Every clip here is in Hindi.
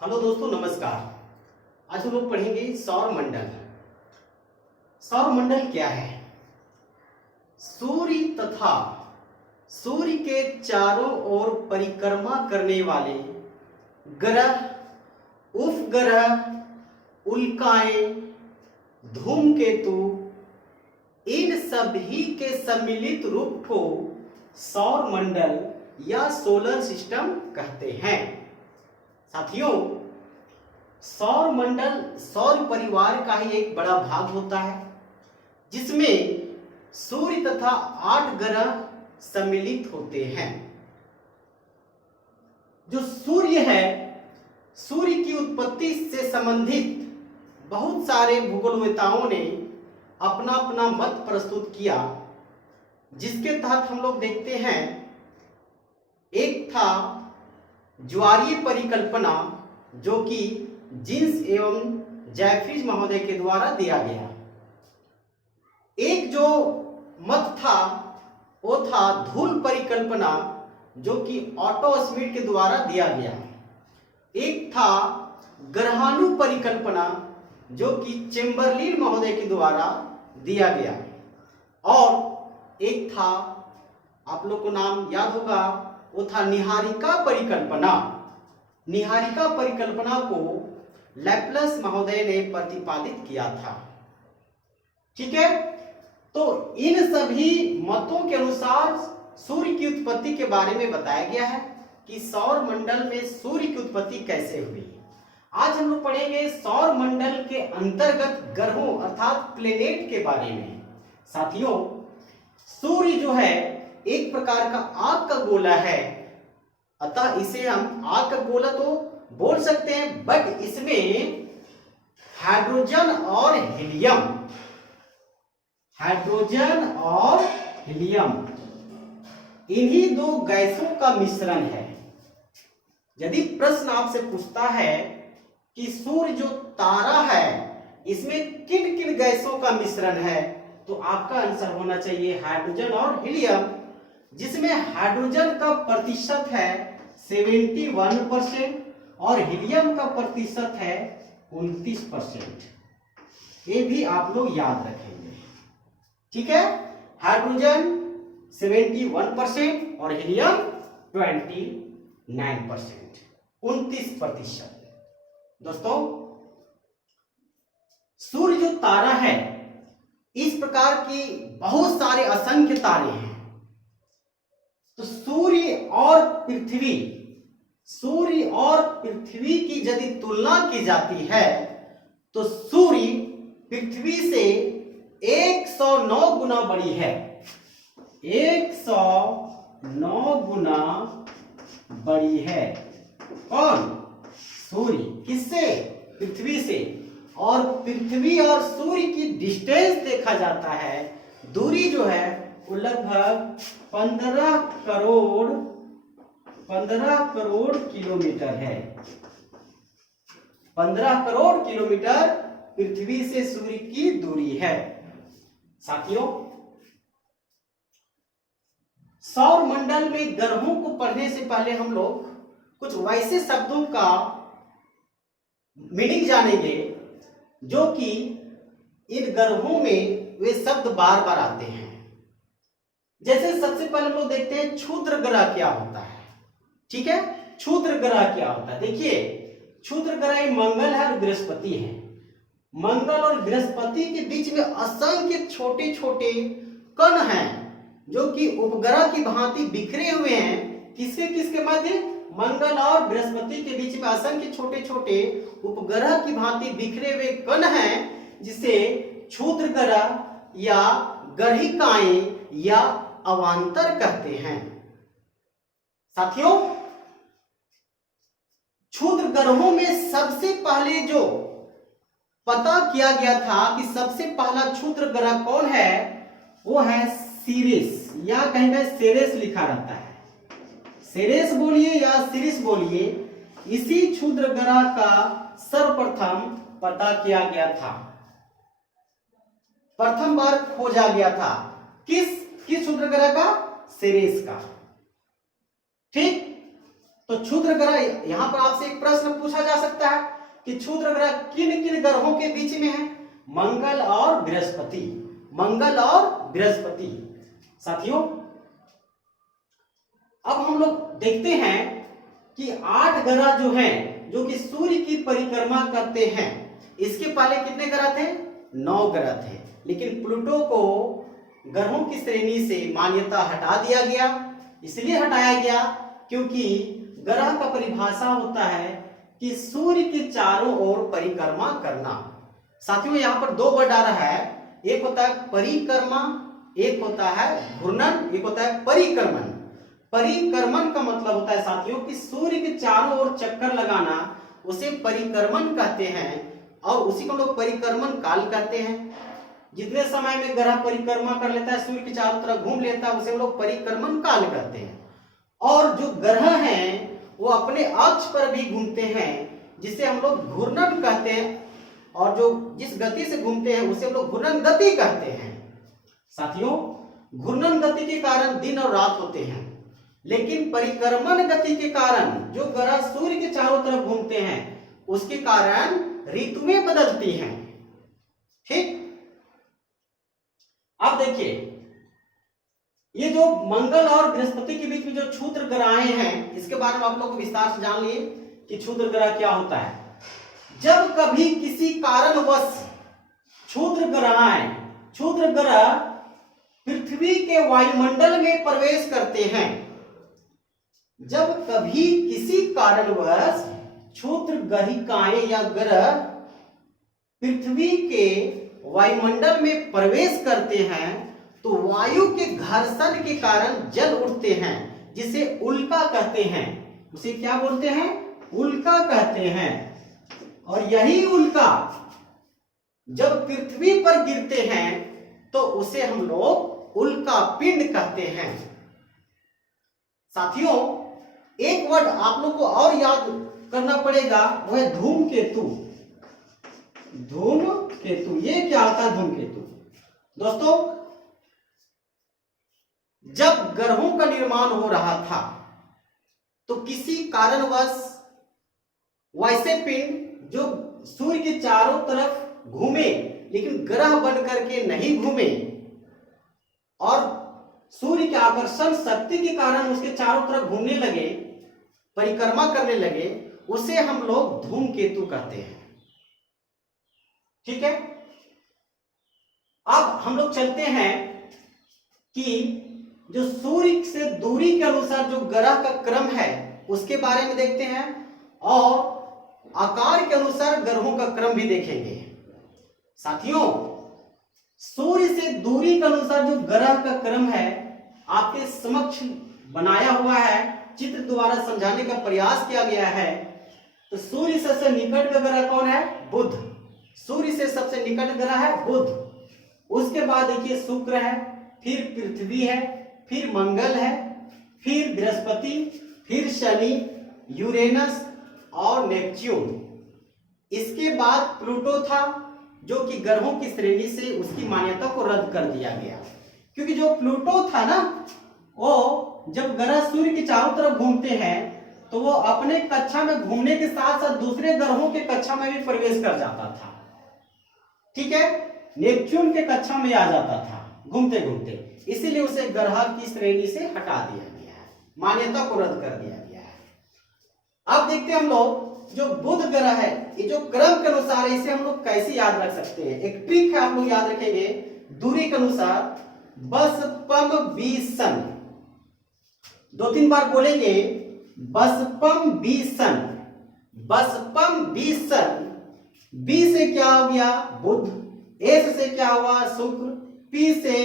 हेलो दोस्तों, नमस्कार। आज हम लोग पढ़ेंगे सौर मंडल। सौर मंडल क्या है? सूर्य तथा सूर्य के चारों ओर परिक्रमा करने वाले ग्रह, उपग्रह, उल्काएं, धूमकेतु, इन सभी के सम्मिलित रूप को सौर मंडल या सोलर सिस्टम कहते हैं। साथियों, सौर मंडल सौर परिवार का ही एक बड़ा भाग होता है, जिसमें सूर्य तथा 8 ग्रह सम्मिलित होते हैं। जो सूर्य है, सूर्य की उत्पत्ति से संबंधित बहुत सारे भूगोलवेताओं ने अपना अपना मत प्रस्तुत किया, जिसके तहत हम लोग देखते हैं, एक था ज्वारीय परिकल्पना, जो कि जीन्स एवं जैफ्रीज महोदय के द्वारा दिया गया। एक जो मत था वो था धूल परिकल्पना, जो कि ऑटो स्मिथ के द्वारा दिया गया। एक था ग्रहाणु परिकल्पना, जो कि चेम्बरलिन महोदय के द्वारा दिया गया। और एक था, आप लोग को नाम याद होगा, वो था निहारिका परिकल्पना। निहारिका परिकल्पना को लैप्लस महोदय ने प्रतिपादित किया था। ठीक है, तो इन सभी मतों के अनुसार सूर्य की उत्पत्ति के बारे में बताया गया है कि सौर मंडल में सूर्य की उत्पत्ति कैसे हुई। आज हम लोग पढ़ेंगे सौर मंडल के अंतर्गत ग्रहों अर्थात प्लेनेट के बारे में। साथियों, सूर्य जो है एक प्रकार का आग का गोला है, अतः इसे हम आग का गोला तो बोल सकते हैं, बट इसमें हाइड्रोजन और हीलियम इन्हीं दो गैसों का मिश्रण है। यदि प्रश्न आपसे पूछता है कि सूर्य जो तारा है, इसमें किन किन गैसों का मिश्रण है, तो आपका आंसर होना चाहिए हाइड्रोजन और हीलियम, जिसमें हाइड्रोजन का प्रतिशत है 71% और हीलियम का प्रतिशत है 29%। ये भी आप लोग याद रखेंगे। ठीक है, हाइड्रोजन 71% और हीलियम 29%, 29%। दोस्तों, सूर्य जो तारा है, इस प्रकार की बहुत सारे असंख्य तारे हैं। तो सूर्य और पृथ्वी की यदि तुलना की जाती है, तो सूर्य पृथ्वी से 109 गुना बड़ी है। 109 गुना बड़ी है। कौन? सूर्य। किससे? पृथ्वी से। और पृथ्वी और सूर्य की डिस्टेंस देखा जाता है, दूरी जो है वो लगभग 15 करोड़ किलोमीटर है। 15 करोड़ किलोमीटर पृथ्वी से सूर्य की दूरी है। साथियों, सौर मंडल में ग्रहों को पढ़ने से पहले हम लोग कुछ वैसे शब्दों का मीनिंग जानेंगे, जो कि इन ग्रहों में वे शब्द बार बार आते हैं। जैसे सबसे पहले हम लोग देखते हैं क्षुद्र ग्रह क्या होता है। ठीक है, क्षुद्र ग्रह क्या होता है? देखिए, क्षुद्र ग्रह मंगल है और बृहस्पति है। मंगल और बृहस्पति के बीच में असंख्य छोटे छोटे कण हैं, जो कि उपग्रह की भांति बिखरे हुए हैं। किसके किसके मध्य? मंगल और बृहस्पति के बीच में असंख्य छोटे छोटे उपग्रह की भांति बिखरे हुए कण हैं, जिसे क्षुद्र ग्रह या ग्रहिकाएं या अवांतर कहते हैं। साथियों, क्षुद्र ग्रहों में सबसे पहले जो पता किया गया था कि सबसे पहला क्षुद्र ग्रह कौन है, वो है सीरिस, या कहीं पे सेरेस लिखा रहता है। सेरेस बोलिए या सीरिस बोलिए, इसी क्षुद्र ग्रह का सर्वप्रथम पता किया गया था, प्रथम बार खोजा गया था। किस क्षुद्र ग्रह का? सेरेस का। ठीक, तो क्षुद्र ग्रह, यहां पर आपसे एक प्रश्न पूछा जा सकता है कि क्षुद्र ग्रह किन किन ग्रहों के बीच में है? मंगल और बृहस्पति, मंगल और बृहस्पति। साथियों, अब हम लोग देखते हैं कि 8 ग्रह जो हैं, जो कि सूर्य की परिक्रमा करते हैं, इसके पहले कितने ग्रह थे? 9 ग्रह थे। लेकिन प्लूटो को ग्रहों की श्रेणी से मान्यता हटा दिया गया। इसलिए हटाया गया क्योंकि ग्रह का परिभाषा होता है कि सूर्य के चारों ओर परिक्रमा करना। साथियों, यहां पर 2 वर्ड आ रहा है, एक होता है परिक्रमा, एक होता है घूर्णन, एक होता है परिक्रमण। परिक्रमण का मतलब होता है साथियों कि सूर्य के चारों ओर चक्कर लगाना, उसे परिक्रमण कहते हैं और उसी को लोग परिक्रमण काल कहते हैं। जितने समय में ग्रह परिक्रमा कर लेता है, सूर्य के चारों तरफ घूम लेता है, उसे हम लोग परिक्रमण काल कहते हैं। और जो ग्रह हैं वो अपने अक्ष पर भी घूमते हैं, जिसे हम लोग घूर्णन कहते हैं, और जो जिस गति से घूमते हैं उसे हम लोग घूर्णन गति कहते हैं। साथियों, घूर्णन गति के कारण दिन और रात होते हैं, लेकिन परिक्रमण गति के कारण जो ग्रह सूर्य के चारों तरफ घूमते हैं उसके कारण ऋतुएं बदलती हैं। ठीक, अब देखिए, ये जो मंगल और बृहस्पति के बीच में जो क्षुद्र ग्रह हैं, इसके बारे में आप लोग विस्तार से जान लिए कि क्षुद्र ग्रह क्या होता है। जब कभी किसी कारणवश क्षुद्र ग्रह पृथ्वी के वायुमंडल में प्रवेश करते हैं, जब कभी किसी कारणवश क्षुद्र ग्रहिकाएं या ग्रह पृथ्वी के वायुमंडल में प्रवेश करते हैं तो वायु के घर्षण के कारण जल उठते हैं, जिसे उल्का कहते हैं। उसे क्या बोलते हैं? उल्का कहते हैं। और यही उल्का जब पृथ्वी पर गिरते हैं तो उसे हम लोग उल्का पिंड कहते हैं। साथियों, एक वर्ड आप लोग को और याद करना पड़ेगा, वो है धूमकेतु। धूमकेतु, ये क्या होता है धूमकेतु? दोस्तों, जब ग्रहों का निर्माण हो रहा था तो किसी कारणवश वैसे पिंड जो सूर्य के चारों तरफ घूमे लेकिन ग्रह बन करके नहीं घूमे और सूर्य के आकर्षण शक्ति के कारण उसके चारों तरफ घूमने लगे, परिक्रमा करने लगे, उसे हम लोग धूमकेतु कहते हैं। ठीक है, अब हम लोग चलते हैं कि जो सूर्य से दूरी के अनुसार जो ग्रह का क्रम है उसके बारे में देखते हैं और आकार के अनुसार ग्रहों का क्रम भी देखेंगे। साथियों, सूर्य से दूरी के अनुसार जो ग्रह का क्रम है आपके समक्ष बनाया हुआ है, चित्र द्वारा समझाने का प्रयास किया गया है। तो सूर्य से सबसे निकट का ग्रह कौन है? बुध। सूर्य से सबसे निकट ग्रह है बुध। उसके बाद देखिए शुक्र है, फिर पृथ्वी है, फिर मंगल है, फिर बृहस्पति, फिर शनि, यूरेनस और नेपच्यून। इसके बाद प्लूटो था जो कि ग्रहों की श्रेणी से उसकी मान्यता को रद्द कर दिया गया, क्योंकि जो प्लूटो था ना, वो जब ग्रह सूर्य के चारों तरफ घूमते हैं तो वो अपने कक्षा में घूमने के साथ साथ दूसरे ग्रहों के कक्षा में भी प्रवेश कर जाता था। ठीक है, नेपच्यून के कक्षा में आ जाता था घूमते घूमते, इसीलिए उसे ग्रह की श्रेणी से हटा दिया गया है, मान्यता को रद्द कर दिया गया है। अब देखते हैं हम लोग जो बुध ग्रह है, ये जो क्रम के अनुसार है इसे हम लोग कैसे याद रख सकते हैं। एक ट्रिक है, आप लोग याद रखेंगे दूरी के अनुसार, बस पम बीसन, 2-3 बार बोलेंगे, बसपम बीसन, बसपम बीसन। बी से क्या हो गया? बुध। एस से क्या हुआ? शुक्र। पी से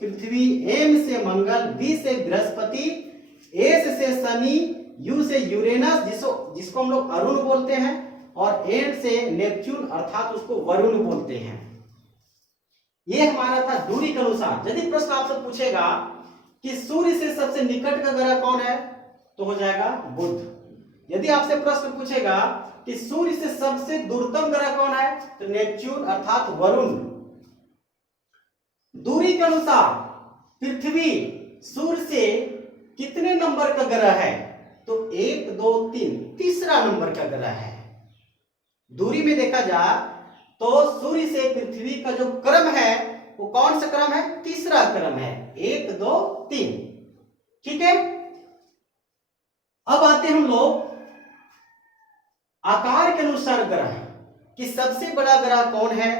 पृथ्वी, एम से मंगल, बी से बृहस्पति, एस से शनि, यू से यूरेनस जिसको हम लोग अरुण बोलते हैं, और एन से नेपच्यून अर्थात उसको वरुण बोलते हैं। ये हमारा था दूरी के अनुसार। यदि प्रश्न आपसे पूछेगा कि सूर्य से सबसे निकट का ग्रह कौन है, तो हो जाएगा बुध। यदि आपसे प्रश्न पूछेगा कि सूर्य से सबसे दूरतम ग्रह कौन है, तो नेपच्यून अर्थात वरुण। दूरी के अनुसार पृथ्वी सूर्य से कितने नंबर का ग्रह है, तो 1 2 3 तीसरा नंबर का ग्रह है। दूरी में देखा जाए तो सूर्य से पृथ्वी का जो क्रम है वो कौन सा क्रम है? तीसरा क्रम है, 1 2 3। ठीक है, अब आते हम लोग आकार के अनुसार ग्रह कि सबसे बड़ा ग्रह कौन है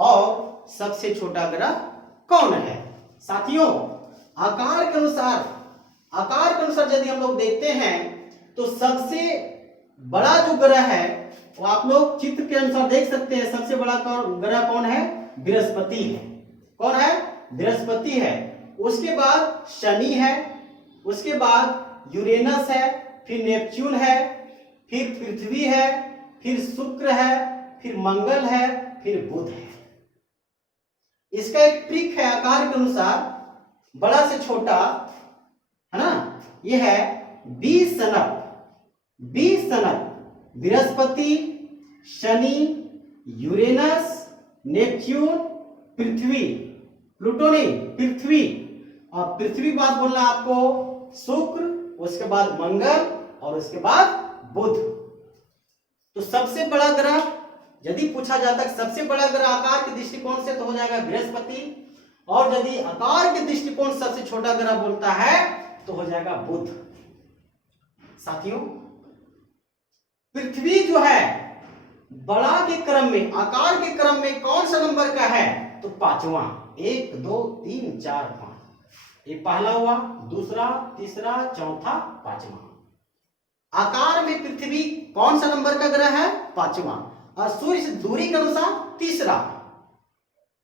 और सबसे छोटा ग्रह कौन है। साथियों, आकार के अनुसार यदि हम लोग देखते हैं तो सबसे बड़ा जो ग्रह है वो आप लोग चित्र के अनुसार देख सकते हैं। सबसे बड़ा ग्रह कौन है? बृहस्पति है। कौन है? बृहस्पति है। उसके बाद शनि है, उसके बाद यूरेनस है, फिर नेपच्यून है, फिर पृथ्वी है, फिर शुक्र है, फिर मंगल है, फिर बुध है। इसका एक ट्रिक है आकार के अनुसार, बड़ा से छोटा है ना, यह है 20 सनक। 20 सनक बृहस्पति, शनि, यूरेनस, नेपच्यून, पृथ्वी, प्लूटो नहीं, पृथ्वी, और पृथ्वी बाद बोलना आपको शुक्र, उसके बाद मंगल और उसके बाद बुध। तो सबसे बड़ा ग्रह यदि पूछा जाता है सबसे बड़ा ग्रह आकार के दृष्टिकोण से तो हो जाएगा बृहस्पति, और यदि आकार के दृष्टिकोण सबसे छोटा ग्रह बोलता है तो हो जाएगा बुध। साथियों, पृथ्वी जो है बड़ा के क्रम में, आकार के क्रम में कौन सा नंबर का है? तो पांचवा। 1 2 3 4 5, ये पहला हुआ, दूसरा, तीसरा, चौथा, पांचवा। आकार में पृथ्वी कौन सा नंबर का ग्रह है? पांचवा। और सूर्य से दूरी के अनुसार तीसरा।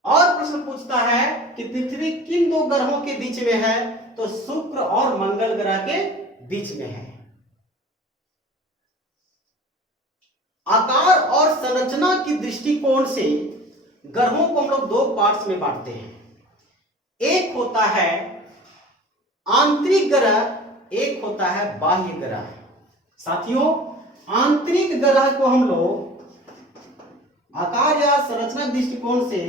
और प्रश्न पूछता है कि पृथ्वी किन दो ग्रहों के बीच में है? तो शुक्र और मंगल ग्रह के बीच में है। आकार और संरचना की दृष्टिकोण से ग्रहों को हम लोग दो पार्ट्स में बांटते हैं। एक होता है आंतरिक ग्रह, एक होता है बाह्य ग्रह। साथियों, आंतरिक ग्रह को हम लोग आकार या संरचना दृष्टिकोण से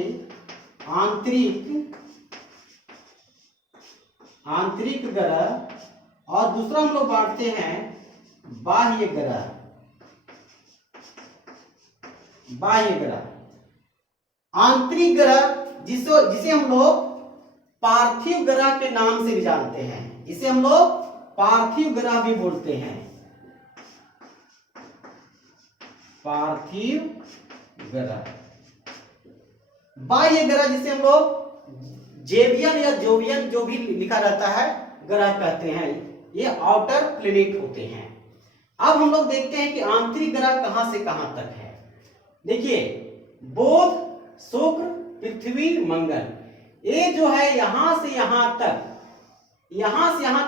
आंतरिक ग्रह, और दूसरा हम लोग बांटते हैं बाह्य ग्रह। बाह्य ग्रह, आंतरिक ग्रह जिसे हम लोग पार्थिव ग्रह के नाम से भी जानते हैं, इसे हम लोग पार्थिव ग्रह भी बोलते हैं। पार्थिव ग्रह। बाह्य ग्रह जिसे हम लोग जेवियन या जोवियन जो भी लिखा रहता है ग्रह कहते हैं, ये आउटर प्लेनेट होते हैं। अब हम लोग देखते हैं कि आंतरिक ग्रह कहां से कहां तक है। देखिए, बुध, शुक्र, पृथ्वी, मंगल, ये जो है यहां से यहां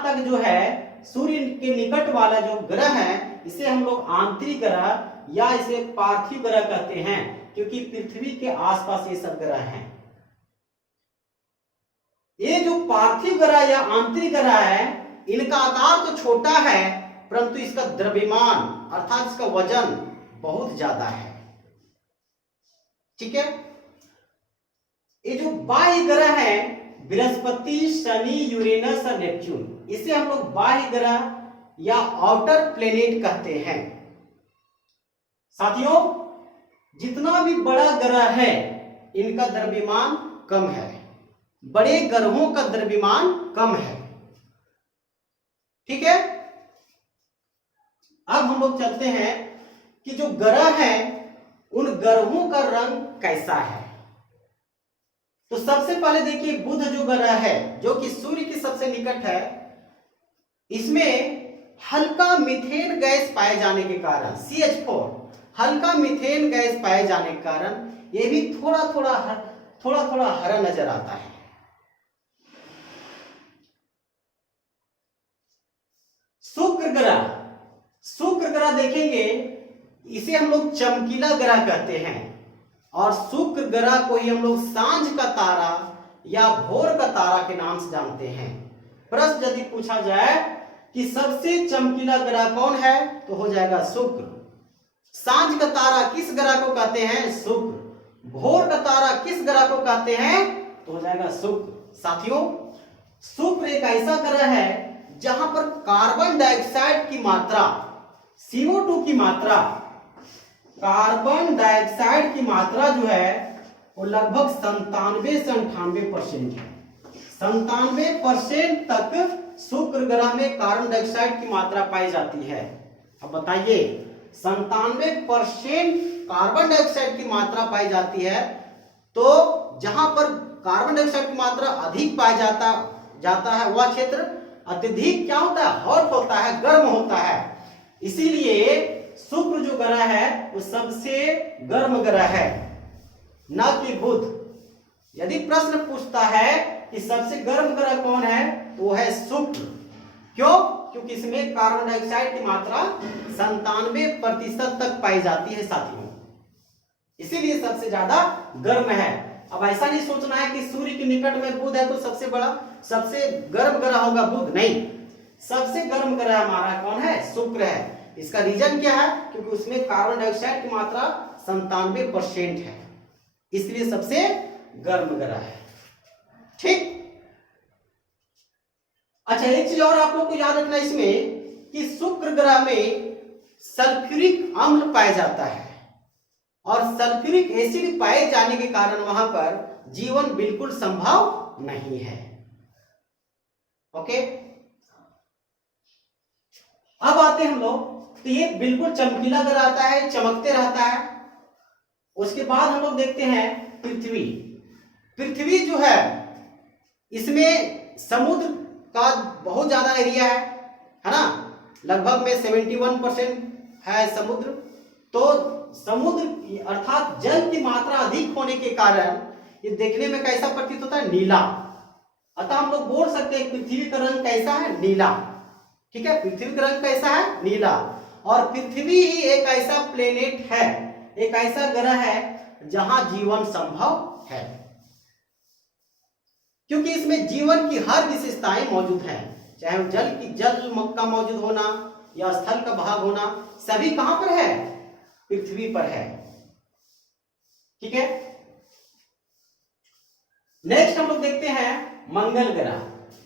तक जो है सूर्य के निकट वाला जो ग्रह है, इसे हम लोग आंतरिक ग्रह या इसे पार्थिव ग्रह कहते हैं, क्योंकि पृथ्वी के आसपास ये सब ग्रह हैं। ये जो पार्थिव ग्रह या आंतरिक ग्रह है, इनका आकार तो छोटा है, परंतु इसका द्रव्यमान अर्थात इसका वजन बहुत ज्यादा है। ठीक है, ये जो बाह्य ग्रह है बृहस्पति, शनि, यूरेनस और नेपच्यून, इसे हम लोग बाह्य ग्रह या आउटर प्लेनेट कहते हैं। साथियों, जितना भी बड़ा ग्रह है इनका द्रव्यमान कम है, बड़े ग्रहों का द्रव्यमान कम है। ठीक है, अब हम लोग चलते हैं कि जो ग्रह है उन ग्रहों का रंग कैसा है। तो सबसे पहले देखिए, बुध जो ग्रह है जो कि सूर्य के सबसे निकट है, इसमें हल्का मीथेन गैस पाए जाने के कारण, CH4, हल्का मीथेन गैस पाए जाने के कारण यह भी थोड़ा थोड़ा हरा नजर आता है। शुक्र ग्रह देखेंगे, इसे हम लोग चमकीला ग्रह कहते हैं, और शुक्र ग्रह को ही हम लोग सांझ का तारा या भोर का तारा के नाम से जानते हैं। प्रश्न यदि पूछा जाए कि सबसे चमकीला ग्रह कौन है, तो हो जाएगा शुक्र। सांझ का तारा किस ग्रह को कहते हैं? शुक्र। भोर का तारा किस ग्रह को कहते हैं? तो हो जाएगा शुक्र। साथियों, शुक्र एक ऐसा ग्रह है जहां पर कार्बन डाइऑक्साइड की मात्रा, CO2 की मात्रा, कार्बन डाइऑक्साइड की मात्रा जो है वो लगभग 97 से 98% है। 97% तक शुक्र ग्रह में कार्बन डाइऑक्साइड की मात्रा पाई जाती है। अब बताइए, 97% कार्बन डाइऑक्साइड की मात्रा पाई जाती है, तो जहां पर कार्बन डाइऑक्साइड की मात्रा अधिक पाया जाता है वह क्षेत्र अत्यधिक क्या होता है, हॉट होता है, गर्म होता है। इसीलिए शुक्र जो ग्रह है वो सबसे गर्म ग्रह है, न कि बुध। यदि प्रश्न पूछता है कि सबसे गर्म ग्रह कौन है, तो वो है शुक्र। क्यों? क्योंकि इसमें कार्बन डाइऑक्साइड की मात्रा 97% तक पाई जाती है साथियों, इसीलिए सबसे ज्यादा गर्म है। अब ऐसा नहीं सोचना है कि सूर्य के निकट में बुध है तो सबसे गर्म ग्रह होगा बुध, नहीं। सबसे गर्म ग्रह हमारा कौन है, शुक्र है। इसका रीजन क्या है, क्योंकि उसमें कार्बन डाइऑक्साइड की मात्रा 97% है, इसलिए सबसे गर्म ग्रह है। ठीक। अच्छा, एक चीज और आप लोग को याद रखना इसमें कि शुक्र ग्रह में सल्फ्यूरिक अम्ल पाया जाता है, और सल्फ्यूरिक एसिड पाए जाने के कारण वहां पर जीवन बिल्कुल संभव नहीं है। ओके, अब आते हैं हम लोग, तो ये बिल्कुल चमकीला ग्रह आता है, चमकते रहता है। उसके बाद हम लोग देखते हैं पृथ्वी। पृथ्वी जो है इसमें समुद्र का बहुत ज्यादा एरिया है ना, लगभग में 71% है समुद्र। तो समुद्र अर्थात जल की मात्रा अधिक होने के कारण ये देखने में कैसा प्रतीत होता है, नीला। अतः हम लोग बोल सकते हैं पृथ्वी का रंग कैसा है, नीला। ठीक है, पृथ्वी का रंग कैसा है, नीला। और पृथ्वी ही एक ऐसा प्लेनेट है, एक ऐसा ग्रह है जहां जीवन संभव है, क्योंकि इसमें जीवन की हर विशेषताएं मौजूद है। चाहे वो जल का मौजूद होना या स्थल का भाग होना, सभी कहां पर है, पृथ्वी पर है। ठीक है, नेक्स्ट हम लोग देखते हैं मंगल ग्रह।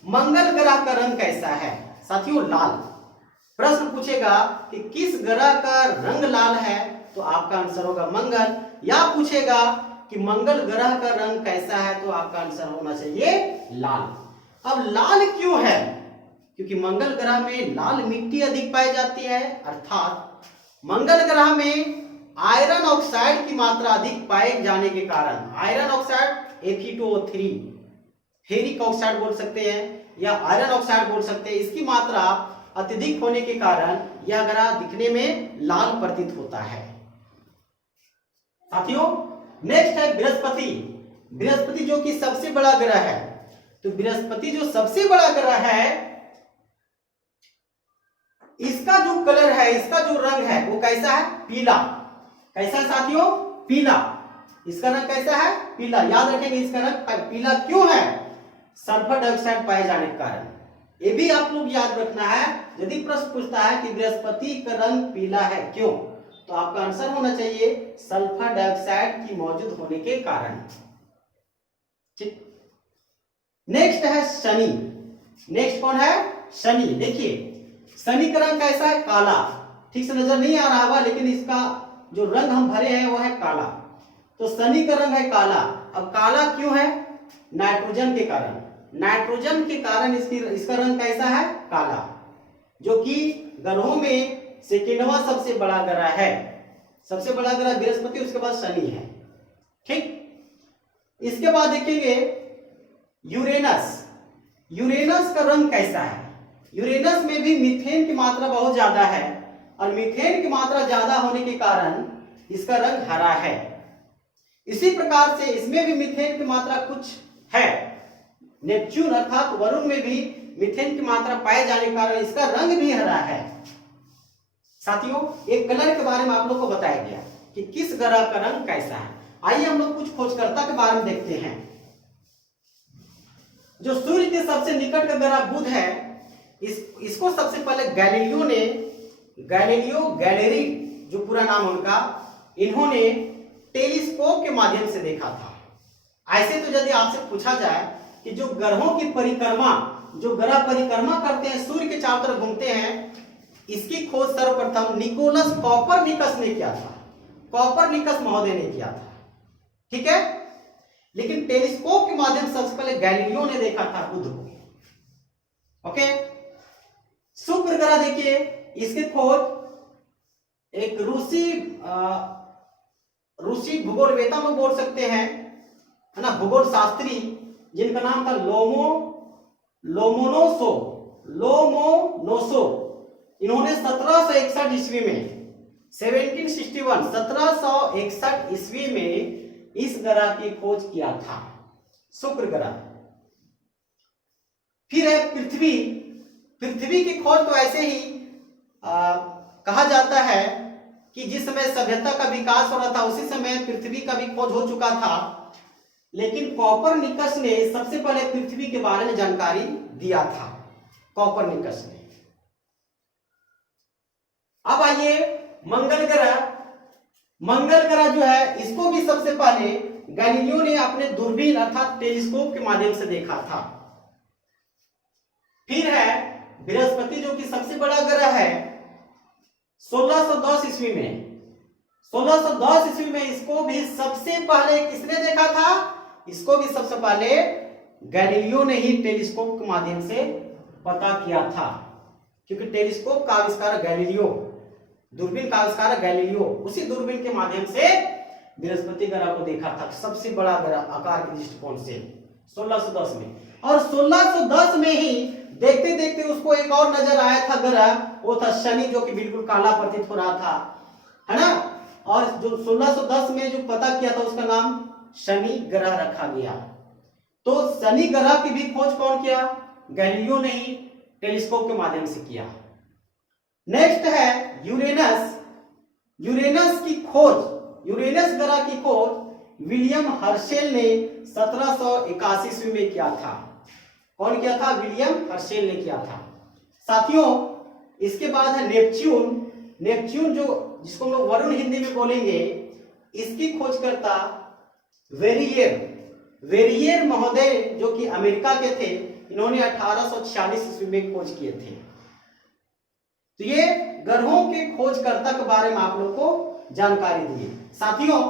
मंगल ग्रह का रंग कैसा है साथियों, लाल। प्रश्न पूछेगा कि किस ग्रह का रंग लाल है, तो आपका आंसर होगा मंगल। या पूछेगा कि मंगल ग्रह का रंग कैसा है, तो आपका आंसर होना चाहिए लाल। अब लाल क्यों है, क्योंकि मंगल ग्रह में लाल मिट्टी अधिक पाई जाती है, अर्थात मंगल ग्रह में आयरन ऑक्साइड की मात्रा अधिक पाए जाने के कारण, iron oxide Fe2O3 ferric oxide बोल सकते हैं या आयरन ऑक्साइड बोल सकते हैं, इसकी मात्रा अत्यधिक होने के कारण यह ग्रह दिखने में लाल प्रतीत होता है। साथियों, नेक्स्ट है बृहस्पति। बृहस्पति जो कि सबसे बड़ा ग्रह है, तो बृहस्पति जो सबसे बड़ा ग्रह है, इसका जो कलर है, इसका जो रंग है वो कैसा है, पीला। कैसा है साथियों, पीला। इसका रंग कैसा है, पीला। याद रखेंगे इसका रंग पीला क्यों है, सल्फर डाइऑक्साइड पाए जाने के कारण। ये भी आप लोग याद रखना है, यदि प्रश्न पूछता है कि बृहस्पति का रंग पीला है क्यों, तो आपका आंसर होना चाहिए सल्फर डाइऑक्साइड की मौजूद होने के कारण। ठीक, नेक्स्ट है शनि। नेक्स्ट कौन है, शनि। देखिए शनि का रंग कैसा है, काला। ठीक से नजर नहीं आ रहा होगा, लेकिन इसका जो रंग हम भरे हैं वो है काला। तो शनि का रंग है काला। अब काला क्यों है, नाइट्रोजन के कारण। नाइट्रोजन के कारण इसका रंग कैसा है, काला, जो कि ग्रहों में सेकेंडवा सबसे बड़ा ग्रह है। सबसे बड़ा ग्रह बृहस्पति, उसके बाद शनि है। ठीक, इसके बाद देखेंगे यूरेनस। यूरेनस का रंग कैसा है, यूरेनस में भी मीथेन की मात्रा बहुत ज्यादा है, और मीथेन की मात्रा ज्यादा होने के कारण इसका रंग हरा है। इसी प्रकार से इसमें भी मीथेन की मात्रा कुछ है। नेपच्यून अर्थात वरुण में भी मीथेन की मात्रा पाए जाने के कारण इसका रंग भी हरा है। साथियों, एक कलर के बारे में आप लोग को बताया गया कि किस ग्रह का रंग कैसा है। आइए हम लोग कुछ खोजकर्ता के बारे में देखते हैं। जो सूर्य के सबसे निकट का ग्रह बुध है, इसको सबसे पहले गैलीलियो गैलेरी जो पूरा नाम उनका, इन्होंने टेलीस्कोप के माध्यम से देखा था। ऐसे तो यदि आपसे पूछा जाए कि जो ग्रहों की परिक्रमा जो ग्रह परिक्रमा करते हैं, सूर्य के चारों तरफ घूमते हैं, इसकी खोज सर्वप्रथम निकोलस कॉपरनिकस ने किया था। कॉपरनिकस महोदय ने किया था, ठीक है। लेकिन टेलीस्कोप के माध्यम से सबसे पहले गैलीलियो ने देखा था बुध को। ओके, शुक्र ग्रह देखिए, इसकी खोज एक रूसी भूगोलवेता में बोल सकते हैं, है ना, भूगोल शास्त्री, जिनका नाम था लोमोनोसो। इन्होंने 1761 ईस्वी में 1761 ईस्वी में इस ग्रह की खोज किया था, शुक्र ग्रह। फिर है पृथ्वी। पृथ्वी की खोज तो ऐसे ही कहा जाता है कि जिस समय सभ्यता का विकास हो रहा था उसी समय पृथ्वी का भी खोज हो चुका था, लेकिन कॉपरनिकस ने सबसे पहले पृथ्वी के बारे में जानकारी दिया था, कॉपरनिकस ने। अब आइए मंगल ग्रह। मंगल ग्रह जो है, इसको भी सबसे पहले गैलीलियो ने अपने दूरबीन अर्थात टेलीस्कोप के माध्यम से देखा था। फिर है बृहस्पति, जो कि सबसे बड़ा ग्रह है, 1610 ईस्वी में। 1610 ईस्वी में इसको भी सबसे पहले किसने देखा था? इसको भी सबसे पहले गैलीलियो ने ही टेलीस्कोप के माध्यम से पता किया था, क्योंकि टेलीस्कोप का आविष्कार गैलीलियो, दूरबीन का आविष्कार गैलीलियो, उसी दूरबीन के माध्यम से बृहस्पति ग्रह को देखा था, सबसे बड़ा ग्रह आकार के दृष्टिकोण से 1610 में। और 1610 में ही देखते देखते उसको एक और नजर आया था ग्रह, वो था शनि, जो कि बिल्कुल काला प्रतीत हो रहा था, है ना। और जो 1610 में जो पता किया था उसका नाम शनि ग्रह रखा गया। तो शनि ग्रह की भी खोज कौन किया? गैलीलियो ने ही टेलीस्कोप के माध्यम से किया। नेक्स्ट है यूरेनस। यूरेनस की खोज, यूरेनस ग्रह की खोज विलियम हर्शेल ने 1781 ईस्वी में किया था। कौन किया था? विलियम हर्शेल ने किया था। साथियों, इसके बाद है नेपच्यून। नेपच्यून जो जिसको हम लोग वरुण हिंदी में बोलेंगे, इसकी खोजकर्ता वेरियर महोदय, जो कि अमेरिका के थे, इन्होंने 1846 ईस्वी में खोज किए थे। तो ये ग्रहों के खोजकर्ता के बारे में आप लोग को जानकारी दी। साथियों,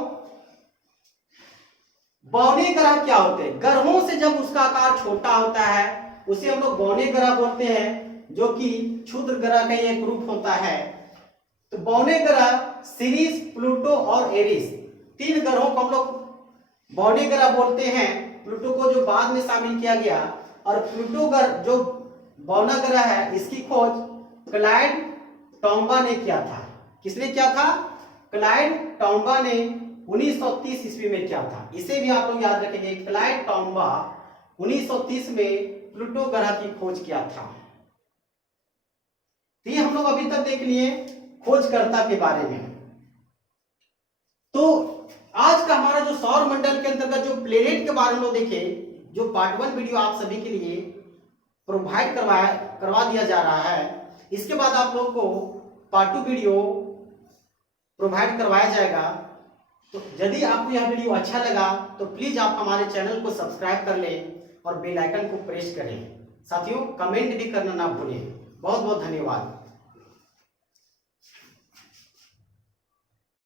बौने ग्रह क्या होते हैं? ग्रहों से जब उसका आकार छोटा होता है उसे हम लोग बौने ग्रह बोलते हैं, जो कि क्षुद्र ग्रह का एक रूप होता है। तो बौने ग्रह सीरीज, प्लूटो और एरिस, तीन ग्रहों को हम लोग बौने ग्रह बोलते हैं। प्लूटो को जो बाद में शामिल किया गया, और प्लूटो ग्रह जो बौना ग्रह है, इसकी खोज क्लाइड टॉम्बा ने किया था। किसने किया था? क्लाइड टॉम्बा ने 1930 ईस्वी में किया था। इसे भी आप लोग याद रखेंगे, क्लाइड टॉम्बा 1930 में प्लूटो ग्रह की खोज किया था। तो ये हम लोग अभी तक देख लिए खोजकर्ता के बारे में। तो आज का हमारा जो सौर मंडल के अंतर्गत जो प्लेनेट के बारे में देखे, जो पार्ट 1 वीडियो आप सभी के लिए प्रोवाइड करवा दिया जा रहा है, इसके बाद आप लोग को पार्ट 2 वीडियो प्रोवाइड करवाया जाएगा। तो यदि आपको यह वीडियो अच्छा लगा तो प्लीज आप हमारे चैनल को सब्सक्राइब कर लें और बेल आइकन को प्रेस करें। साथियों, कमेंट भी करना ना भूलें। बहुत बहुत धन्यवाद।